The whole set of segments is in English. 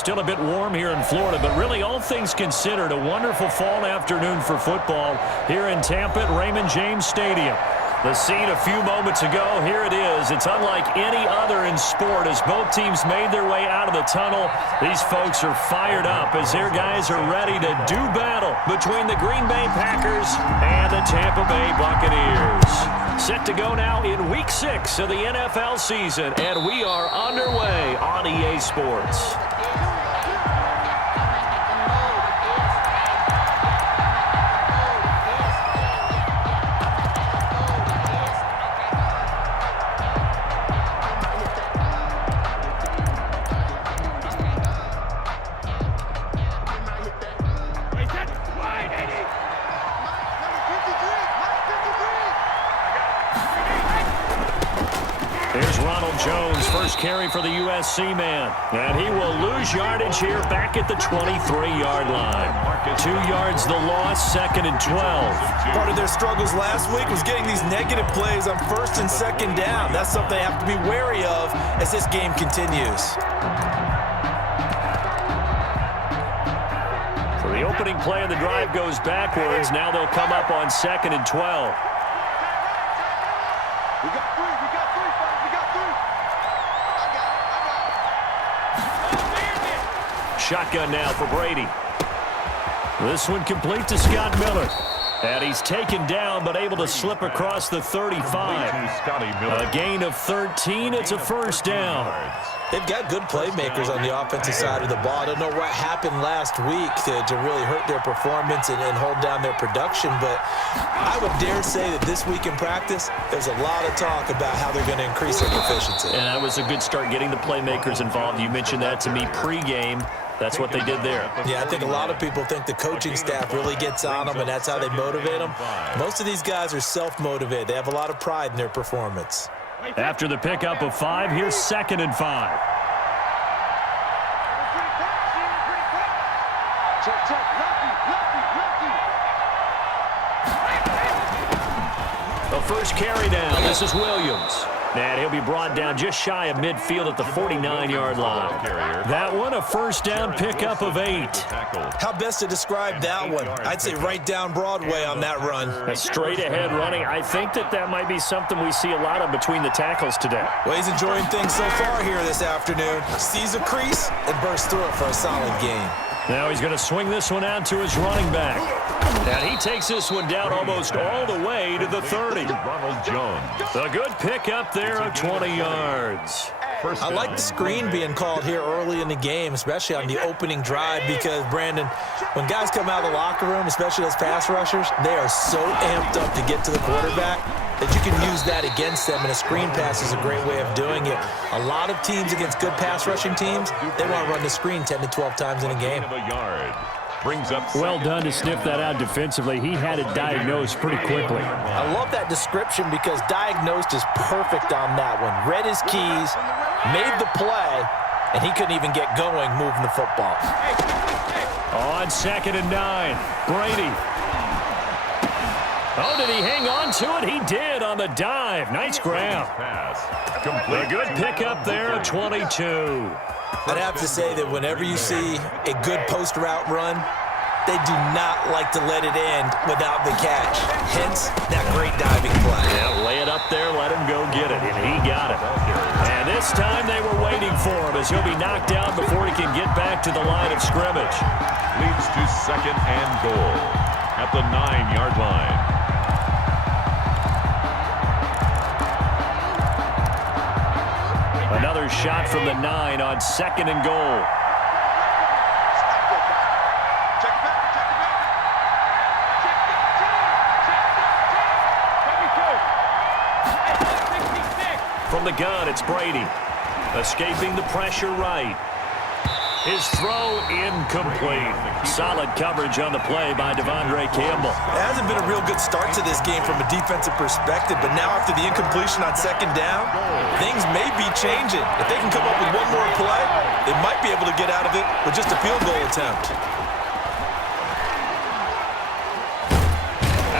still a bit warm here in Florida, but really all things considered, a wonderful fall afternoon for football here in Tampa at Raymond James Stadium. The scene a few moments ago, here it is. It's unlike any other in sport as both teams made their way out of the tunnel. These folks are fired up as their guys are ready to do battle between the Green Bay Packers and the Tampa Bay Buccaneers. Set to go now in Week 6 of the NFL season, and we are underway on EA Sports. Carry for the USC man, and he will lose yardage here back at the 23-yard line. 2 yards the loss, 2nd and 12. Part of their struggles last week was getting these negative plays on 1st and 2nd down. That's something they have to be wary of as this game continues. So the opening play of the drive goes backwards. Now they'll come up on 2nd and 12. Shotgun now for Brady. This one complete to Scott Miller. And he's taken down but able to slip across the 35. A gain of 13. It's a first down. They've got good playmakers on the offensive side of the ball. I don't know what happened last week to really hurt their performance and hold down their production, but I would dare say that this week in practice, there's a lot of talk about how they're going to increase their proficiency. And that was a good start getting the playmakers involved. You mentioned that to me pregame. That's what they did there. Yeah, I think a lot of people think the coaching staff really gets on them, and that's how they motivate them. Most of these guys are self-motivated. They have a lot of pride in their performance. After the pickup of 5, here's 2nd and 5. The first carry down. This is Williams. And he'll be brought down just shy of midfield at the 49-yard line. That one, a first down pickup of 8. How best to describe that one? I'd say right down Broadway on that run. A straight-ahead running. I think that might be something we see a lot of between the tackles today. Well, he's enjoying things so far here this afternoon. Sees a crease and bursts through it for a solid gain. Now he's going to swing this one out to his running back. And he takes this one down almost all the way to the 30. Ronald Jones. A good pickup there of 20 yards. I like the screen being called here early in the game, especially on the opening drive, because, Brandon, when guys come out of the locker room, especially those pass rushers, they are so amped up to get to the quarterback that you can use that against them, and a screen pass is a great way of doing it. A lot of teams against good pass rushing teams, they want to run the screen 10 to 12 times in a game. Well done to sniff that out defensively. He had it diagnosed pretty quickly. I love that description because diagnosed is perfect on that one. Read his keys, made the play, and he couldn't even get going moving the football. On 2nd and 9, Brady. Oh, did he hang on to it? He did on the dive. Nice grab. A good pickup there at 22. I'd have to say that whenever you see a good post route run, they do not like to let it end without the catch. Hence, that great diving play. Yeah, lay it up there, let him go get it, and he got it. And this time they were waiting for him as he'll be knocked down before he can get back to the line of scrimmage. Leads to 2nd and goal at the 9-yard line. Another shot from the 9 on 2nd and goal. From the gun, it's Brady. Escaping the pressure right. His throw incomplete. Solid coverage on the play by Devondre Campbell. It hasn't been a real good start to this game from a defensive perspective, but now after the incompletion on 2nd down, things may be changing. If they can come up with one more play, they might be able to get out of it with just a field goal attempt.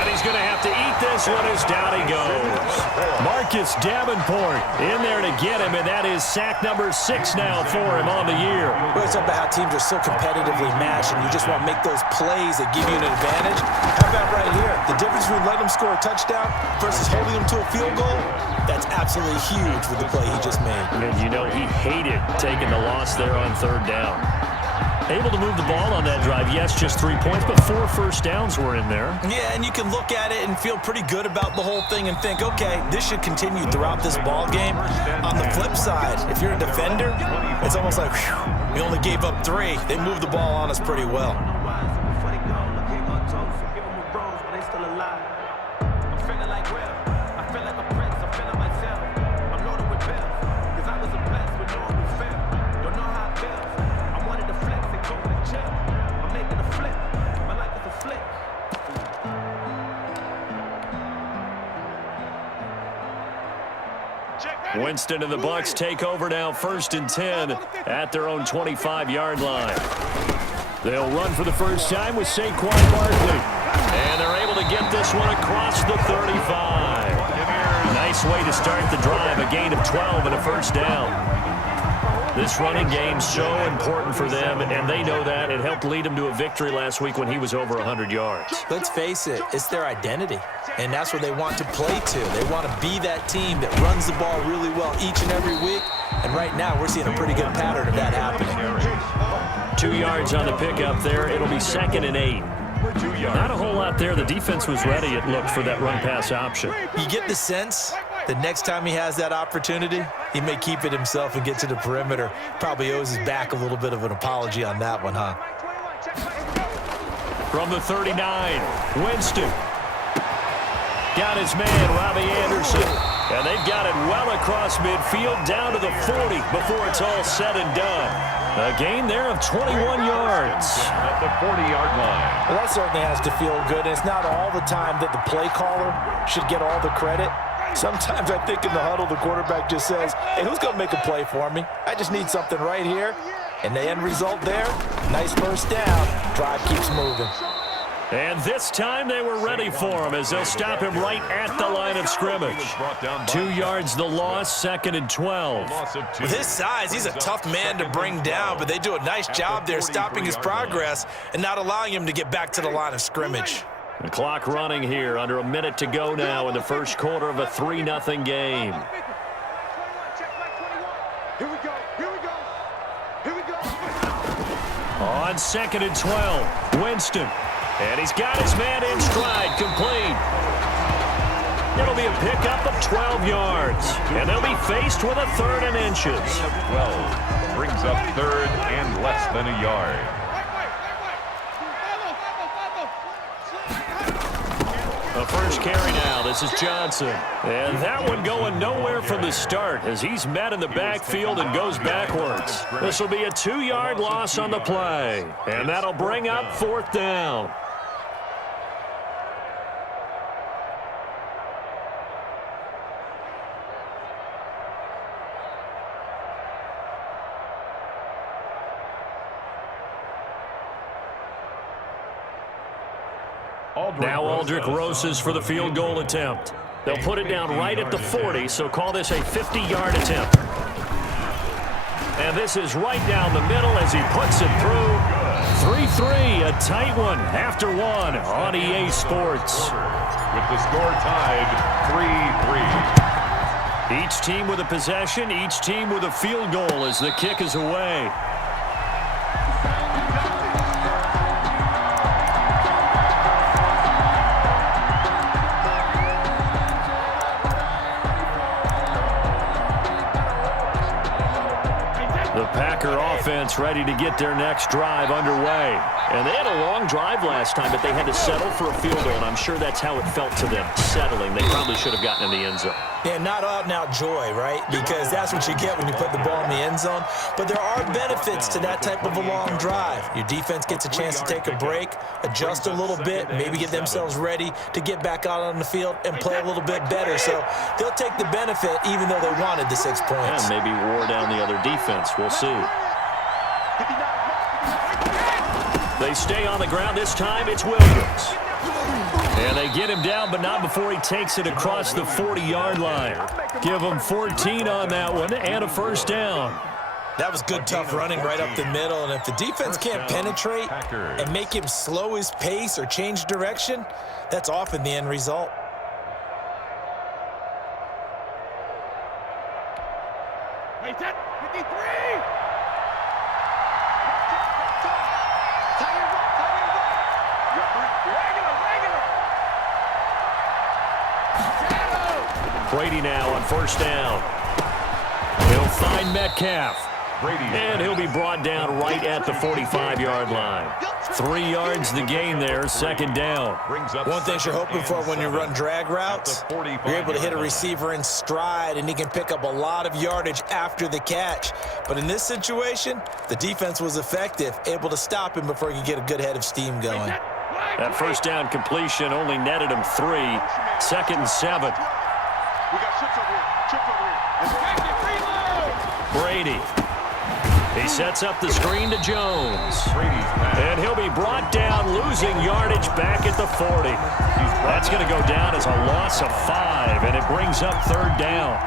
And he's going to have to eat this this one is down he goes. Marcus Davenport in there to get him, and that is sack number 6 now for him on the year. Well, it's about how teams are so competitively matched, and you just want to make those plays that give you an advantage. How about right here? The difference between letting them score a touchdown versus holding them to a field goal, that's absolutely huge with the play he just made. And you know he hated taking the loss there on 3rd down. Able to move the ball on that drive. Yes, just 3 points, but 4 first downs were in there. Yeah, and you can look at it and feel pretty good about the whole thing and think, okay, this should continue throughout this ball game. On the flip side, if you're a defender, it's almost like, whew, we only gave up 3. They moved the ball on us pretty well. Winston and the Bucs take over now, 1st and 10 at their own 25-yard line. They'll run for the first time with Saquon Barkley. And they're able to get this one across the 35. Nice way to start the drive, a gain of 12 and a first down. This running game's so important for them, and they know that. It helped lead them to a victory last week when he was over 100 yards. Let's face it, it's their identity, and that's what they want to play to. They want to be that team that runs the ball really well each and every week, and right now we're seeing a pretty good pattern of that happening. 2 yards on the pickup there. It'll be 2nd and 8. Not a whole lot there. The defense was ready, it looked, for that run-pass option. You get the sense that next time he has that opportunity, he may keep it himself and get to the perimeter. Probably owes his back a little bit of an apology on that one, huh? From the 39, Winston. Got his man, Robbie Anderson. And they've got it well across midfield, down to the 40 before it's all said and done. A gain there of 21 yards. At the 40-yard line. Well, that certainly has to feel good. It's not all the time that the play caller should get all the credit. Sometimes I think in the huddle, the quarterback just says, hey, who's going to make a play for me? I just need something right here. And the end result there, nice first down. Drive keeps moving. And this time they were ready for him as they'll stop him right at the line of scrimmage. 2 yards the loss, 2nd and 12. With his size, he's a tough man to bring down, but they do a nice job there stopping his progress and not allowing him to get back to the line of scrimmage. The clock running here, under a minute to go now in the first quarter of a 3-0 game. On 2nd and 12, Winston. And he's got his man in stride, complete. It'll be a pickup of 12 yards. And they'll be faced with a 3rd and inches. 12 brings up 3rd and less than a yard. The first carry now. This is Johnson. And that one going nowhere from the start as he's met in the backfield and goes backwards. This will be a 2-yard loss on the play. And that'll bring up 4th down. Now Aldrick Rosas for the field goal attempt. They'll put it down right at the 40, so call this a 50-yard attempt. And this is right down the middle as he puts it through. 3-3, a tight one after one on EA Sports. With the score tied 3-3. Each team with a possession, each team with a field goal as the kick is away. The Packer offense ready to get their next drive underway. And they had a long drive last time, but they had to settle for a field goal, and I'm sure that's how it felt to them, settling. They probably should have gotten in the end zone. Yeah, not out-and-out joy, right? Because that's what you get when you put the ball in the end zone. But there are benefits to that type of a long drive. Your defense gets a chance to take a break, adjust a little bit, maybe get themselves ready to get back out on the field and play a little bit better. So they'll take the benefit even though they wanted the 6 points. Yeah, maybe wore down the other defense. We'll see. They stay on the ground. This time it's Williams. And they get him down, but not before he takes it across the 40-yard line. Give him 14 on that one and a first down. That was good, tough running right up the middle. And if the defense can't penetrate and make him slow his pace or change direction, that's often the end result. Hey, 53! Brady now on first down. He'll find Metcalf. And he'll be brought down right at the 45-yard line. 3 yards the gain there, second down. One thing you're hoping for when you run drag routes, you're able to hit a receiver in stride, and he can pick up a lot of yardage after the catch. But in this situation, the defense was effective, able to stop him before he could get a good head of steam going. That first down completion only netted him 3. 2nd and 7. We got chips over here. Chips over here. Brady. He sets up the screen to Jones. And he'll be brought down, losing yardage back at the 40. That's going to go down as a loss of 5, and it brings up 3rd down.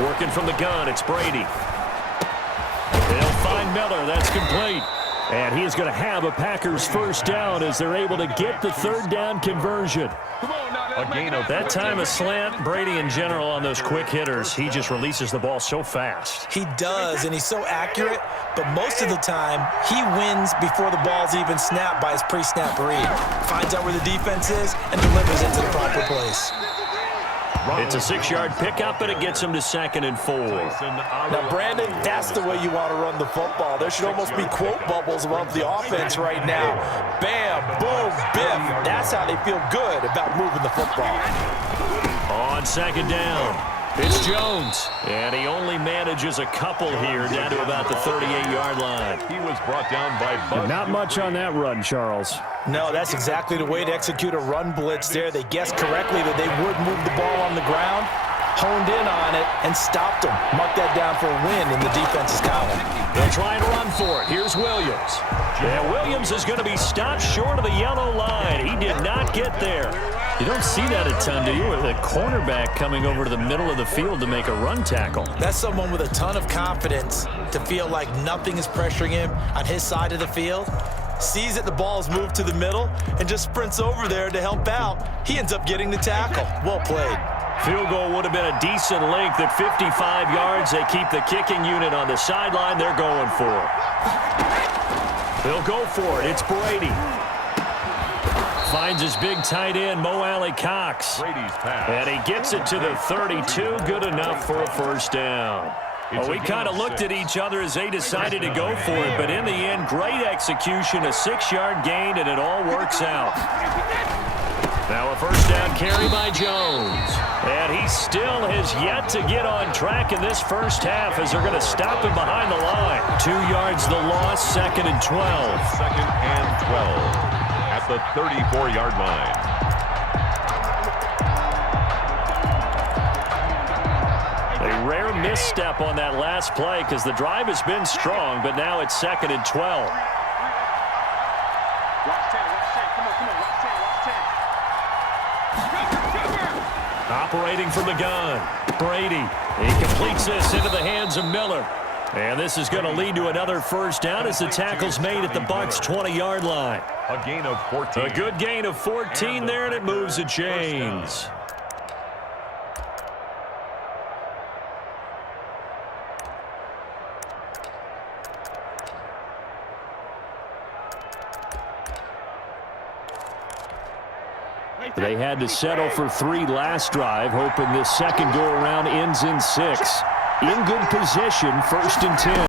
Working from the gun, it's Brady. They'll find Miller. That's complete. And he is going to have a Packers first down as they're able to get the 3rd down conversion. That time a slant. Brady in general on those quick hitters, he just releases the ball so fast. He does, and he's so accurate, but most of the time he wins before the ball's even snapped by his pre-snap read. Finds out where the defense is and delivers it to the proper place. It's a 6-yard pickup, and it gets him to 2nd and 4. Now, Brandon, that's the way you want to run the football. There should almost be quote bubbles above the offense right now. Bam, boom, biff. That's how they feel good about moving the football. On 2nd down, it's Jones. And he only manages a couple here down to about the 38-yard line. He was brought down by Bud. Not much on that run, Charles. No, that's exactly the way to execute a run blitz there. They guessed correctly that they would move the ball on the ground, honed in on it, and stopped them. Mark that down for a win in the defense's column. They'll try and run for it. Here's Williams. And Williams is going to be stopped short of the yellow line. He did not get there. You don't see that a ton, do you? With a cornerback coming over to the middle of the field to make a run tackle. That's someone with a ton of confidence to feel like nothing is pressuring him on his side of the field. Sees that the ball is moved to the middle and just sprints over there to help out. He ends up getting the tackle. Well played. Field goal would have been a decent length at 55 yards. They keep the kicking unit on the sideline. They're going for it. They'll go for it. It's Brady. Finds his big tight end, Mo Alley-Cox. Brady's pass. And he gets it to the 32. Good enough for a first down. Well, we kind of looked at each other as they decided to go for it, but in the end, great execution, a 6-yard gain, and it all works out. Now a first down carry by Jones. And he still has yet to get on track in this first half as they're going to stop him behind the line. 2 yards the loss, 2nd and 12. 2nd and 12 at the 34-yard line. A rare misstep on that last play because the drive has been strong, but now it's 2nd and 12. Operating from the gun, Brady. He completes this into the hands of Miller. And this is going to lead to another first down as the tackle's made at the Bucs' 20-yard line. A gain of 14. A good gain of 14 there, and it moves the chains. They had to settle for 3 last drive, hoping this second go-around ends in 6. In good position, 1st and 10.